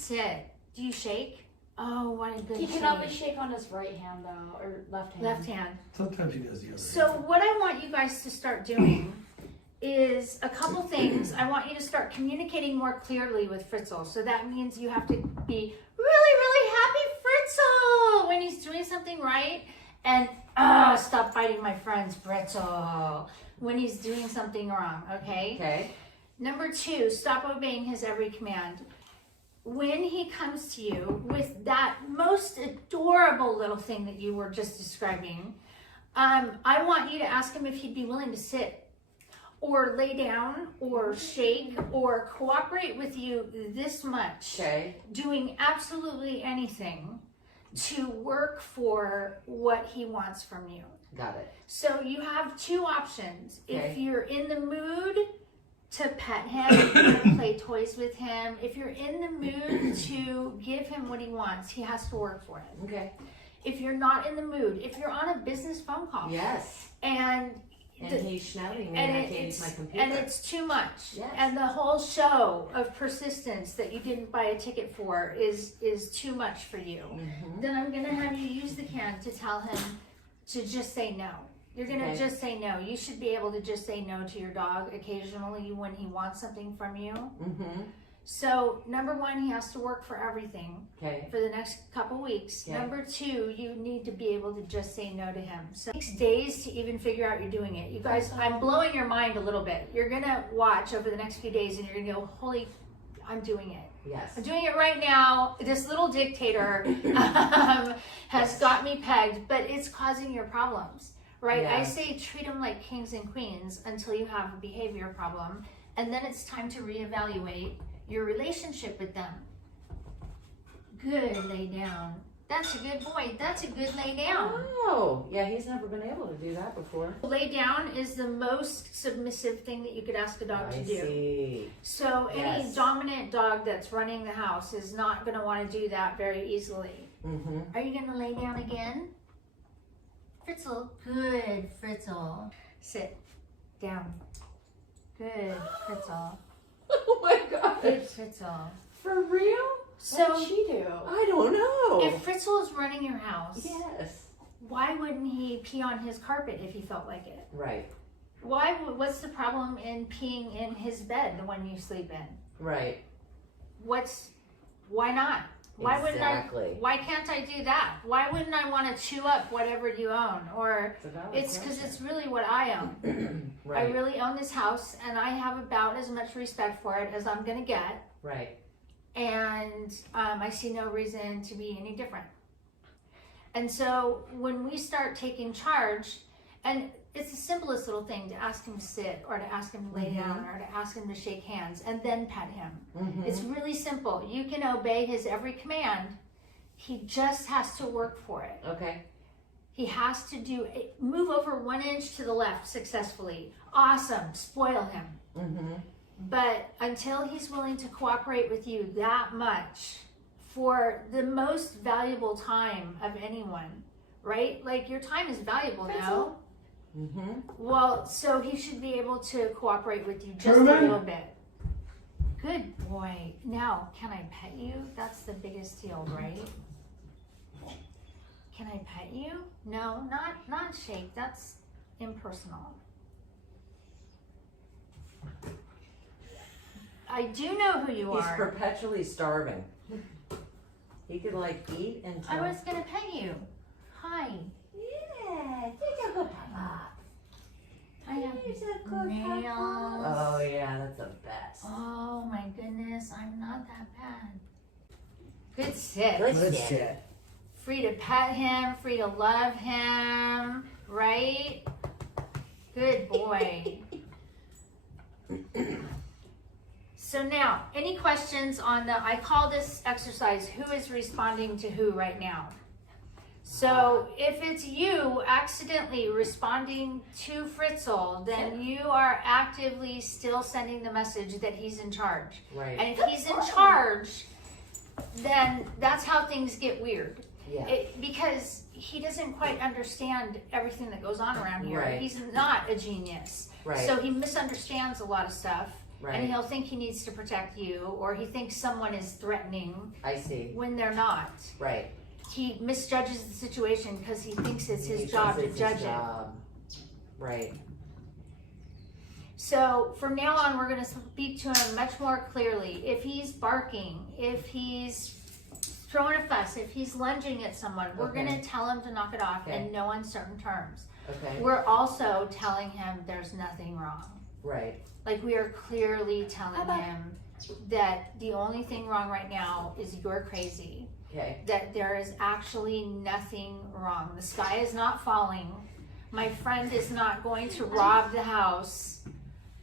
Sit. Do you shake? Oh, what a good He shake. can only shake on his right hand though, or left hand. Left hand. Sometimes he does the other. So what I want you guys to start doing is a couple things. I want you to start communicating more clearly with Fritzel. So that means you have to be really, really happy Fritzel when he's doing something right. And stop biting my friends, Fritzel, when he's doing something wrong, okay? Okay. Number 2, stop obeying his every command. When he comes to you with that most adorable little thing that you were just describing, I want you to ask him if he'd be willing to sit or lay down or shake or cooperate with you this much. Okay. Doing absolutely anything to work for what he wants from you. Got it. So you have 2 options. Okay. If you're in the mood to pet him, to play toys with him, if you're in the mood to give him what he wants, he has to work for it. Okay. If you're not in the mood, if you're on a business phone call, Yes. and he's shouting and I can't use my computer. and it's too much, Yes. and the whole show of persistence that you didn't buy a ticket for is too much for you, then I'm gonna have you use the can to tell him to just say no. You're gonna just say no. You should be able to just say no to your dog occasionally when he wants something from you. So number 1, he has to work for everything for the next couple weeks. Number 2, you need to be able to just say no to him. So it takes days to even figure out you're doing it. You guys, I'm blowing your mind a little bit. You're gonna watch over the next few days and you're gonna go, holy, I'm doing it. Yes. I'm doing it right now. This little dictator has got me pegged, but it's causing your problems, right? I say treat them like kings and queens until you have a behavior problem, and then it's time to reevaluate your relationship with them. Good, lay down. That's a good boy. That's a good lay down. Oh, yeah, he's never been able to do that before. Lay down is the most submissive thing that you could ask a dog to do. See. So any dominant dog that's running the house is not going to want to do that very easily. Are you going to lay down again? Fritzel. Good, Fritzel. Sit. Down. Good, Fritzel. Oh my gosh. Good, Fritzel. For real? So, what did she do? I don't know. if Fritzel is running your house, Yes. why wouldn't he pee on his carpet if he felt like it? Right. What's the problem in peeing in his bed when you sleep in? Right. Why not? Why wouldn't Exactly. why can't I do that? Why wouldn't I want to chew up whatever you own? Or it's because it's really what I own. Right. I really own this house and I have about as much respect for it as I'm going to get. Right. And I see no reason to be any different. And so when we start taking charge, and it's the simplest little thing to ask him to sit or to ask him to lay down or to ask him to shake hands and then pet him. It's really simple. You can obey his every command. He just has to work for it. Okay. He has to move over 1 inch to the left successfully. Awesome. Spoil him. But until he's willing to cooperate with you that much for the most valuable time of anyone, right? Like your time is valuable now. Well, so he should be able to cooperate with you just a little bit. Good boy. Now, can I pet you? That's the biggest deal, right? Can I pet you? No, not shake. That's impersonal. I do know who you He's are. perpetually starving. He could like eat until... I was gonna pet you. Hi. Yeah, you're a good papa. I have nails. Oh yeah, that's the best. Oh my goodness, I'm not that bad. Good sit. Good sit. Free to pet him, free to love him, right? Good boy. So now, any questions on I call this exercise, who is responding to who right now? So if it's you accidentally responding to Fritzel, then you are actively still sending the message that he's in charge. Right. And if he's in charge, then that's how things get weird. Yeah. Because he doesn't quite understand everything that goes on around here. Right. He's not a genius. Right. So he misunderstands a lot of stuff. Right. And he'll think he needs to protect you, or he thinks someone is threatening I see. when they're not. Right. He misjudges the situation because he thinks it's He his job to thinks it's judge his it. job. Right. So from now on, we're going to speak to him much more clearly. If he's barking, if he's throwing a fuss, if he's lunging at someone, we're Okay. going to tell him to knock it off Okay. in no uncertain terms. Okay. We're also telling him there's nothing wrong. Right. Like, we are clearly telling him that the only thing wrong right now is you're crazy. Okay. That there is actually nothing wrong. The sky is not falling. My friend is not going to rob the house,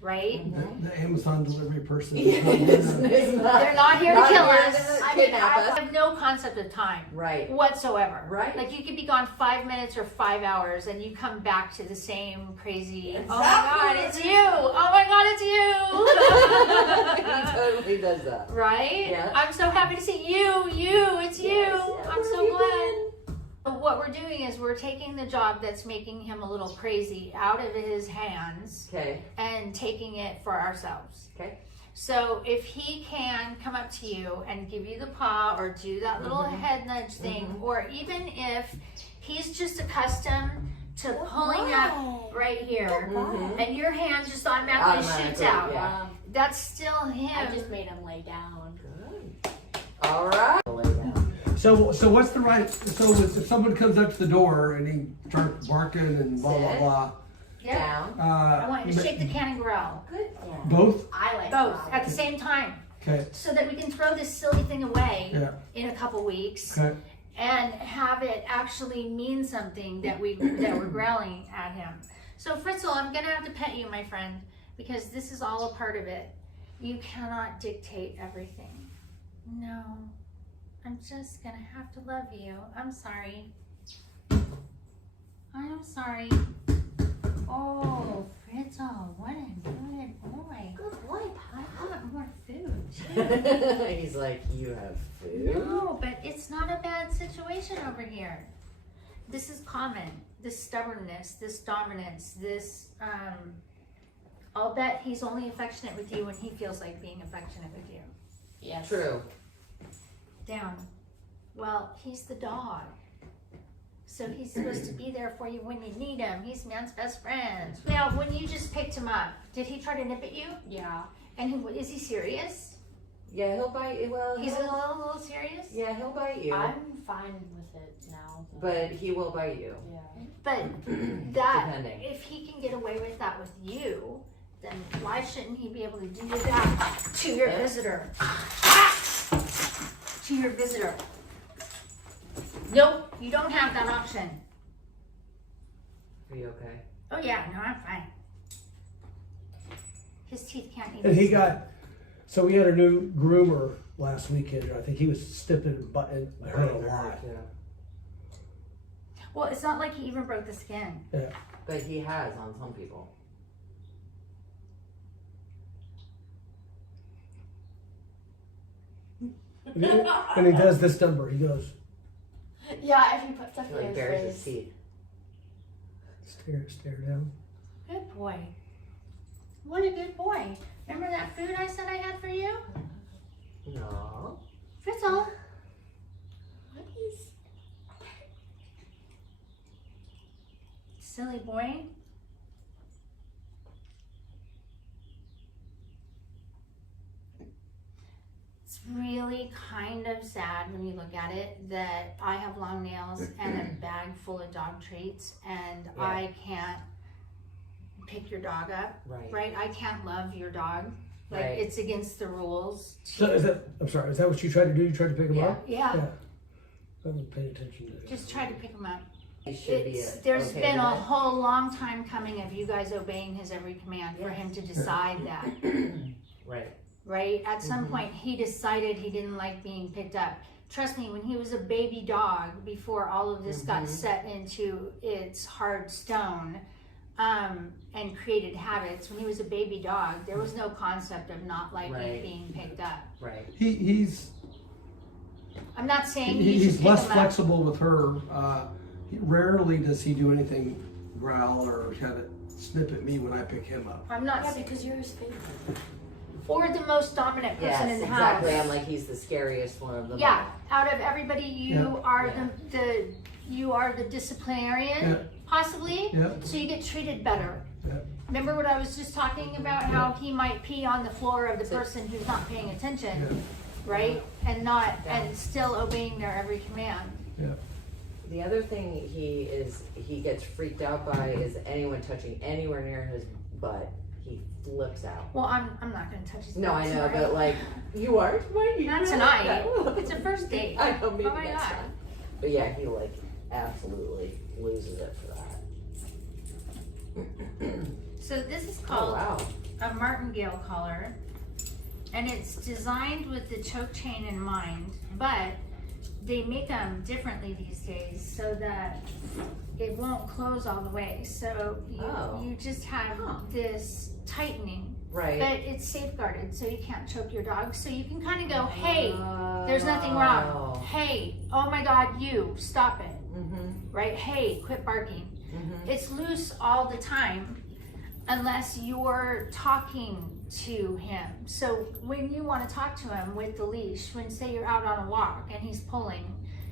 right? The Amazon delivery person. It's not- They're not here to kill here us. to I mean, kidnap I us. have no concept of time Right. whatsoever. Right. Like, you could be gone 5 minutes or 5 hours and you come back to the same crazy, Exactly. oh my God, it's you. Oh my God, it's you. He totally does that. Right? Yeah. I'm so happy to see you, it's you. Yes, yeah, I'm where so have you glad. What we're doing is we're taking the job that's making him a little crazy out of his hands Okay. and taking it for ourselves. Okay. So if he can come up to you and give you the paw or do that little Mhm. head nudge thing, Mhm. or even if he's just accustomed to pulling up right here Mhm. and your hand just automatically shoots out, yeah. that's still him. I just made him lay down. Good. All right. Lay down. So what's the right? So if someone comes up to the door and he starts barking and blah blah Sit. blah, Yeah. Down. I want you to shake the can and growl. Good. both. I like Both that. at the same time, Okay. so that we can throw this silly thing away Yeah. in a couple weeks Okay. and have it actually mean something that we're growling at him. So Fritzel, I'm gonna have to pet you, my friend, because this is all a part of it. You cannot dictate everything. No, I'm just gonna have to love you. I'm sorry. I am sorry. Oh, Fritzel, what a good boy. Good boy, Pop. I want more food. He's like, you have food? No, but it's not a bad situation over here. This is common. This stubbornness, this dominance, this, I'll bet he's only affectionate with you when he feels like being affectionate with you. Yes. True. Down. Well, he's the dog. So he's supposed to be there for you when you need him. He's man's best friend. Now, when you just picked him up, did he try to nip at you? Yeah. And is he serious? Yeah, he'll bite you. Well, He's a little serious? yeah, he'll bite you. I'm fine with it now. But he will bite you. Yeah. But that, Depending. if he can get away with that with you, then why shouldn't he be able to do that to your Yeah. visitor? To your visitor. Nope, you don't have that option. Are you okay? Oh yeah, no, I'm fine. His teeth can't even. And he got. So we had a new groomer last weekend. I think he was snipping and butting her a lot. Yeah. Well, it's not like he even broke the skin. But he has on some people. And he does this number. He goes Yeah, if you put stuff He in like his bares his face. teeth. stare down. Good boy. What a good boy. Remember that food I said I had for you? No. Fritzel. What is? Silly boy. It's really kind of sad when you look at it that I have long nails and a bag full of dog treats and Yeah. I can't pick your dog up, Right. right? I can't love your dog. Like, Right. it's against the rules. So is that? I'm sorry. Is that what you tried to do? You tried to pick him Yeah. up? Yeah, Yeah. I wasn't paying attention to it. just try to pick him up. He should be There's okay been a with whole long time coming of you guys obeying his every command for him to decide that, it. Right. right? At some Mhm. point, he decided he didn't like being picked up. Trust me, when he was a baby dog, before all of this got Mhm. set into its hard stone, and created habits, when he was a baby dog, there was no concept of not liking Right. being picked up. Right. He's I'm not saying you should he's pick less him up. flexible with her. Rarely does he do anything growl or kind of snip at me when I pick him up. I'm not Yeah, saying. because you're his favorite. or the most dominant person Yes, in the exactly. house. I'm like, he's the scariest one of them. Yeah, out of everybody, you are Yeah. you are the disciplinarian, Yeah. possibly. Yeah. So you get treated better. Yeah. Remember what I was just talking about? How he might pee on the floor of the person who's not paying attention, Yeah. right? And not Yeah. and still obeying their every command. Yeah. The other thing he gets freaked out by is anyone touching anywhere near his butt. He flips out. Well, I'm not gonna touch his No, butt I know, tonight. but like, you are? Why are you Not doing tonight. that? It's a first date. I know, maybe Oh my next God. time. But yeah, he like absolutely loses it for that. So this is Oh called wow. a martingale collar, and it's designed with the choke chain in mind, but they make them differently these days so that it won't close all the way. So you just have this tightening, Right. but it's safeguarded, so you can't choke your dog. So you can kind of go, hey, there's nothing wrong. Hey, oh my God, you, stop it. Mm-hmm. Right? Hey, quit barking. Mm-hmm. It's loose all the time unless you're talking to him. So when you want to talk to him with the leash, when say you're out on a walk and he's pulling,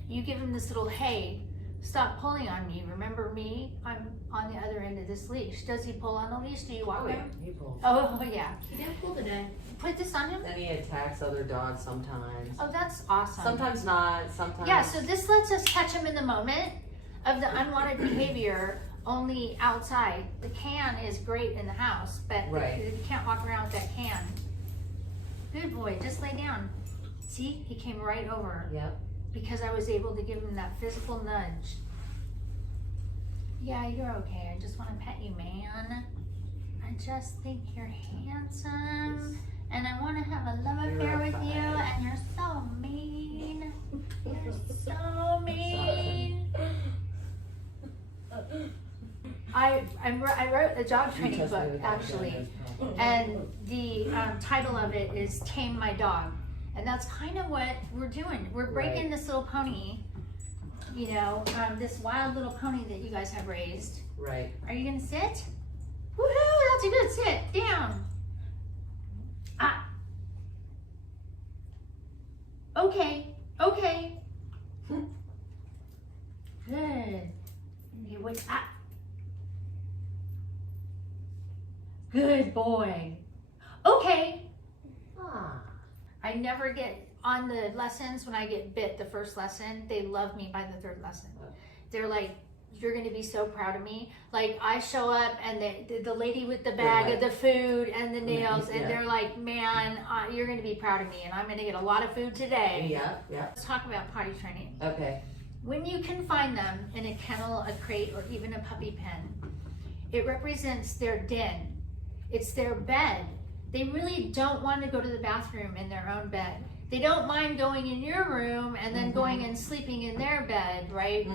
you give him this little, hey, stop pulling on me. Remember me? I'm on the other end of this leash. Does he pull on the leash? Do you walk Oh yeah, him? he pulls. Oh yeah. He didn't pull today. Put this on him? Then he attacks other dogs sometimes. Oh, that's awesome. Sometimes not, sometimes. Yeah, so this lets us catch him in the moment of the unwanted behavior, only outside. The can is great in the house, but Right. you can't walk around with that can. Good boy, just lay down. See, he came right over Yep. because I was able to give him that physical nudge. Yeah, you're okay. I just want to pet you, man. I just think you're handsome. And I want to have a love You're affair a with you, five. and you're so mean. You're so mean. I wrote a dog training book, actually, and the title of it is Tame My Dog. And that's kind of what we're doing. We're breaking Right. this little pony, you know, this wild little pony that you guys have raised. Right. Are you gonna sit? Woohoo, that's a good sit. Down. Ah. Okay, okay. Good. Okay, wait, ah. Good boy. Okay. Ah. I never get on the lessons when I get bit the first lesson. They love me by the third lesson. They're like, you're going to be so proud of me. Like I show up and the lady with the bag of the food and the nails, and they're like, man, you're going to be proud of me, and I'm going to get a lot of food today. Yeah, yeah. Let's talk about potty training. Okay. When you confine them in a kennel, a crate, or even a puppy pen, it represents their den. It's their bed. They really don't want to go to the bathroom in their own bed. They don't mind going in your room and then going and sleeping in their bed, right?